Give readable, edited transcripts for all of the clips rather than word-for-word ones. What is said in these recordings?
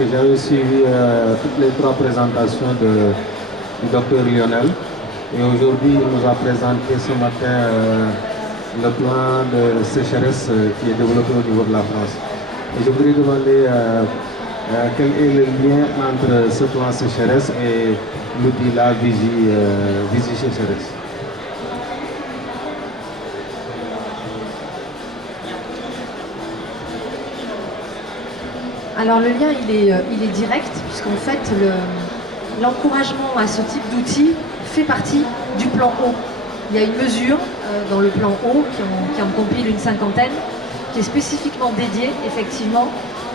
que j'avais suivi toutes les trois présentations du docteur Lionel. Et aujourd'hui, il nous a présenté ce matin le plan de sécheresse qui est développé au niveau de la France. Et je voudrais demander quel est le lien entre ce plan sécheresse et l'outil-là Vigie sécheresse. Alors le lien il est direct puisqu'en fait l'encouragement à ce type d'outil fait partie du plan eau. Il y a une mesure dans le plan eau qui en compile une cinquantaine qui est spécifiquement dédiée effectivement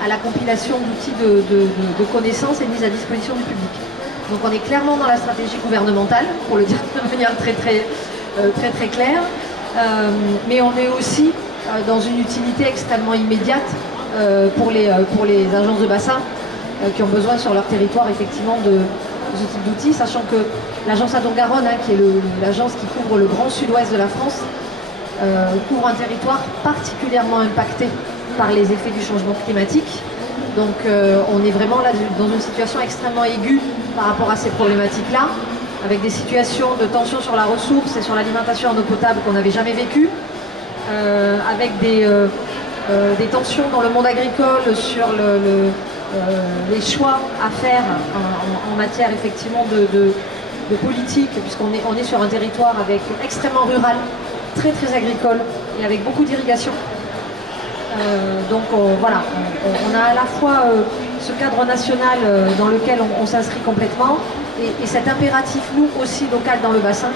à la compilation d'outils de connaissances et de mise à disposition du public. Donc on est clairement dans la stratégie gouvernementale, pour le dire de manière très claire, mais on est aussi dans une utilité extrêmement immédiate pour les agences de bassin qui ont besoin sur leur territoire effectivement de ce type d'outils, sachant que l'agence Adour-Garonne, qui est l'agence qui couvre le grand sud-ouest de la France, couvre un territoire particulièrement impacté par les effets du changement climatique. Donc on est vraiment là dans une situation extrêmement aiguë par rapport à ces problématiques-là, avec des situations de tension sur la ressource et sur l'alimentation en eau potable qu'on n'avait jamais vécues, avec des tensions dans le monde agricole sur les choix à faire en matière effectivement de politique, puisqu'on est sur un territoire extrêmement rural, très agricole et avec beaucoup d'irrigation. Donc voilà, on a à la fois ce cadre national dans lequel on s'inscrit complètement et cet impératif, nous aussi local dans le bassin,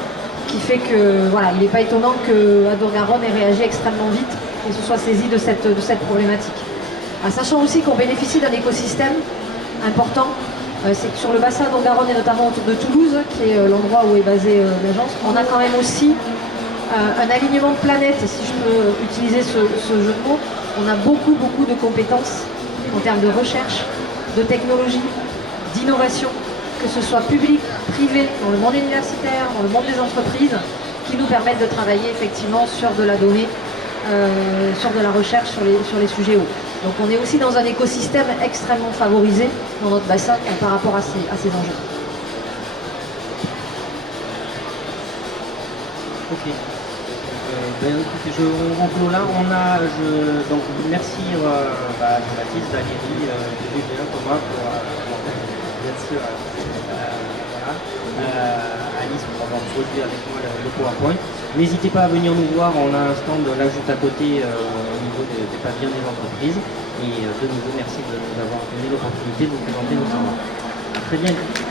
qui fait que voilà, il n'est pas étonnant que Adour-Garonne ait réagi extrêmement vite et se soit saisi de cette problématique. Sachant aussi qu'on bénéficie d'un écosystème important, c'est que sur le bassin Adour-Garonne et notamment autour de Toulouse, qui est l'endroit où est basée l'agence, on a quand même aussi un alignement de planètes, si je peux utiliser ce jeu de mots. On a beaucoup de compétences en termes de recherche, de technologie, d'innovation, que ce soit public, privé, dans le monde universitaire, dans le monde des entreprises, qui nous permettent de travailler effectivement sur de la donnée, sur de la recherche sur les sujets hauts. Donc on est aussi dans un écosystème extrêmement favorisé dans notre bassin par rapport à ces enjeux. Ok. Écoutez, en gros là, donc merci Jean-Baptiste, Valérie, Thomas pour bien sûr Alice pour avoir produit avec moi le PowerPoint. N'hésitez pas à venir nous voir, on a un stand là juste à côté au niveau des pavillons des entreprises. Et de nouveau, merci de nous avoir donné l'opportunité de vous présenter nos stands. À très bientôt.